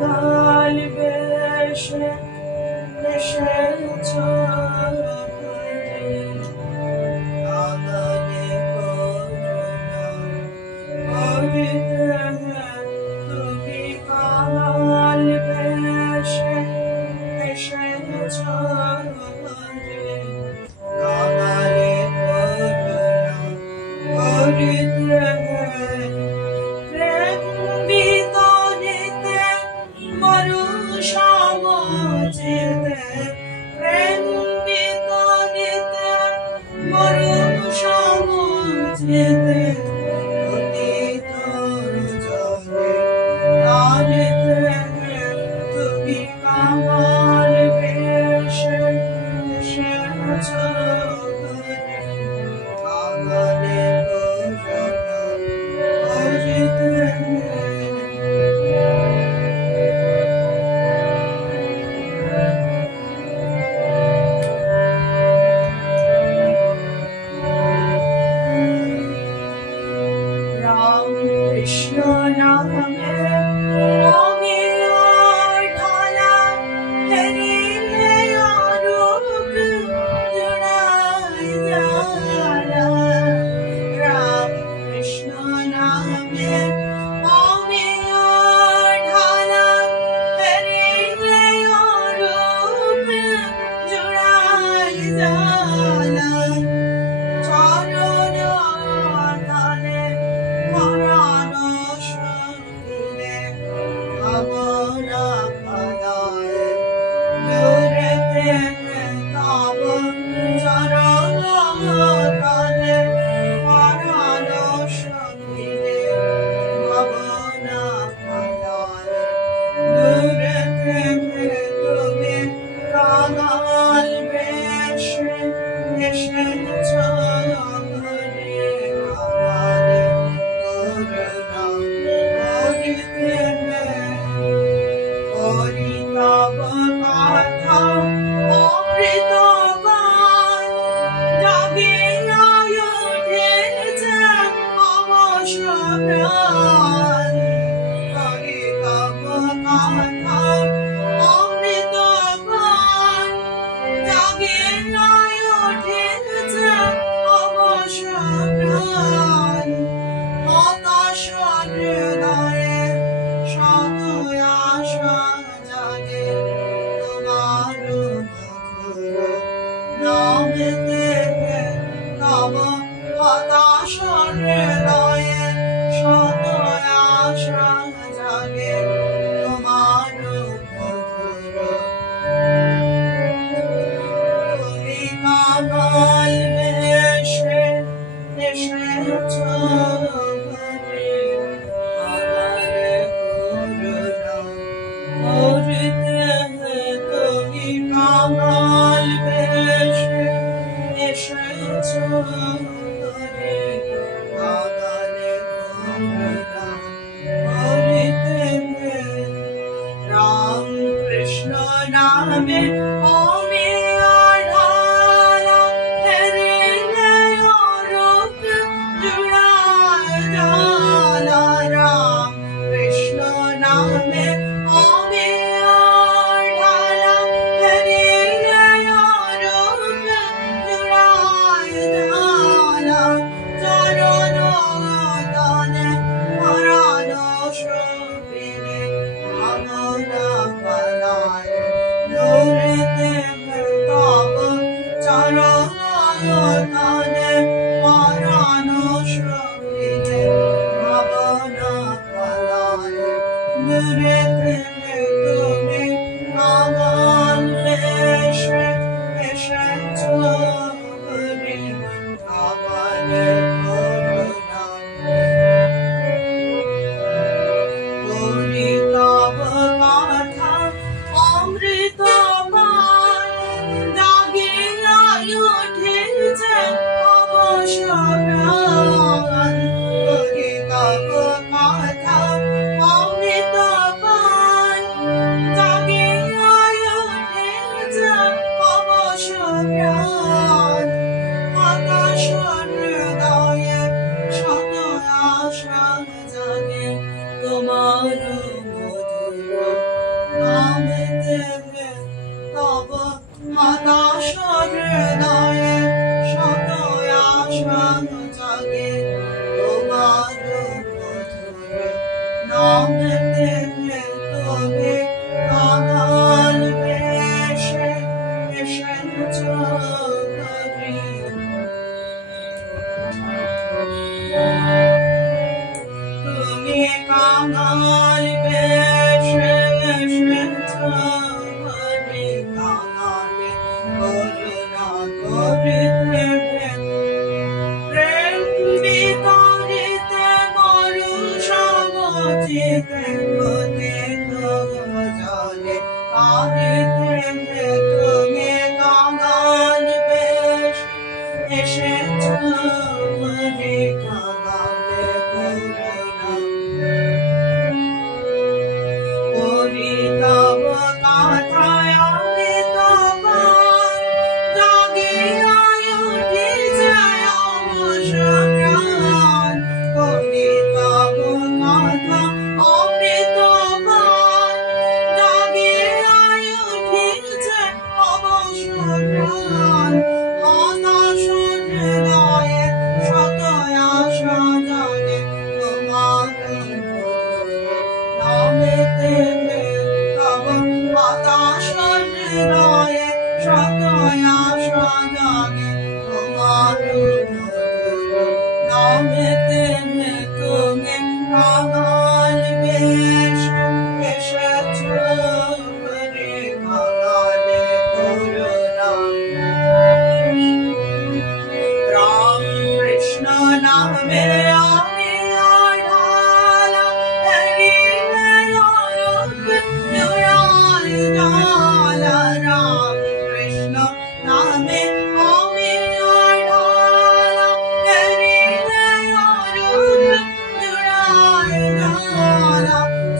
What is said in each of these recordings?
কাঙাল বেশে এসেছ ঘরে, কাঙালে করুণা করিতে তুমি কাঙাল বেশে এসেছ ঘরে, কাঙালে করুণা করিতে প্রেম বিতরিতে মরু সমচিতে, প্রেম বিতরিতে মরু সমচিতে, পতিত জনে তারিতে তুমি কাঙাল বেশে এসেছ ঘরে, কাঙালে করুণা করিতে রাম কৃষ্ণ নামে অমিয়ার ঢালা, হেরিলে অরূপ জুড়াই জ্বালা। রাম কৃষ্ণ নামে অমিয়ার ঢালা, হেরিলে অরূপ জুড়াই জ্বালা। চরণ তলে পরাণ শুনিলে ভাবনা পালায়, দূরেতে তব চরণ তলে পরাণ শুনিলে ভাবনা পালায়, দূরেতে তুমি কাঙাল বেশে এসেছ ঘরে, কাঙালে করুণা করিতে করি তব কথা অমৃত গান, জাগিয়া উঠেছে অবশ প্রাণ। করি তব কথা অমৃত গান, জাগিয়া উঠেছে অবশ প্রাণ। হতাশ হৃদয়ে শত আশা জাগে, তোমার মধুর নামেতে তব। হতাশ হৃদয়ে শত আশা জাগে, তোমার মধুর। তুমি কাঙাল বেশে এসেছ ঘরে, কাঙালে করুণা করিতে তুমি কাঙাল বেশে এসেছ ঘরে, কাঙালে করুণা করিতে। রাম কৃষ্ণ নামে অমিয়ার ঢালা, হেরিলে অরূপ জুড়াই জ্বালা। রাম কৃষ্ণ নামে অমিয়ার ঢালা, হেরিলে অরূপ জুড়াই জ্বালা। চরণ তলে পরাণ শুনিলে ভাবনা পালায়, দূরেতে তব চরণ তলে পরাণ শুনিলে ভাবনা পালায়, দূরেতে তুমি কাঙাল বেশে এসেছ ঘরে, কাঙালে করুণা করি তব কথা অমৃত গান, জাগিয়া উঠেছে অবশ প্রাণ। করি তব কথা অমৃত গান, জাগিয়া উঠেছে অবশ প্রাণ। হতাশ হৃদয়ে শত আশা জাগে, তোমার মধুর নামেতে তব হতাশ হৃদয়ে শত আশা জাগে তোমার মধুরে নামেতে তবে কাঙাল বেশে এসেছ তুমি কাঙাল বেশে এসেছ কাঙালে করুণা করিতে প্রেম বিতারিতে মরুষাবচিতে গতে জলে কারিতে তুমি কাঙাল বেশ এসেছ কাঙালে করুণা তব কথায় অমৃত জাগিয়া উঠিছে অবশ প্রাণ করি তব কথা অমৃত জাগিয়া উঠিছে অবশ প্রাণ হতাশ হৃদয়ে শত আশা জাগে তোমার নামেতে তব হতাশ হৃদয়ে শত আশা জাগে তোমার নামেতে তুমি কাঙাল বেশ এসেছ কাঙালে করুণা রাম কৃষ্ণ নামে আমি আঢালা রাম কৃষ্ণ নামে আমি আঢালা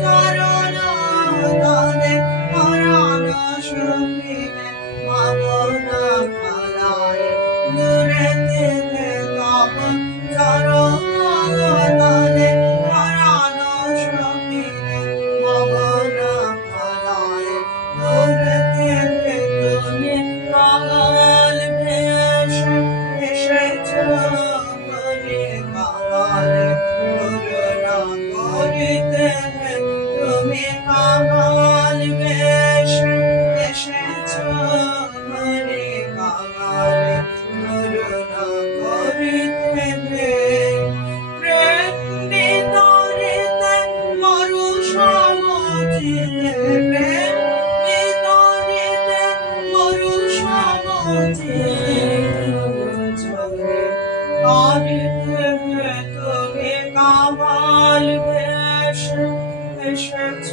চরণ তলে পরাণ শুভিলে ভাবনা ফলায় দূরেতে তব চরণ তলে পরাণ শুভিলে ভাবনা ফলায় দূরেতে তুমি কাঙাল বেশ এসেছ কাঙালে করুণা করিতে তুমি কাঙাল বেশ এসেছ কাঙালে করুণা করিতে প্রেম বিতরিতে মরুষাবচিতে প্রেম বিতরিতে মরুষাবচিতে কারিতে তুমি কাঙাল বেশ এসেছ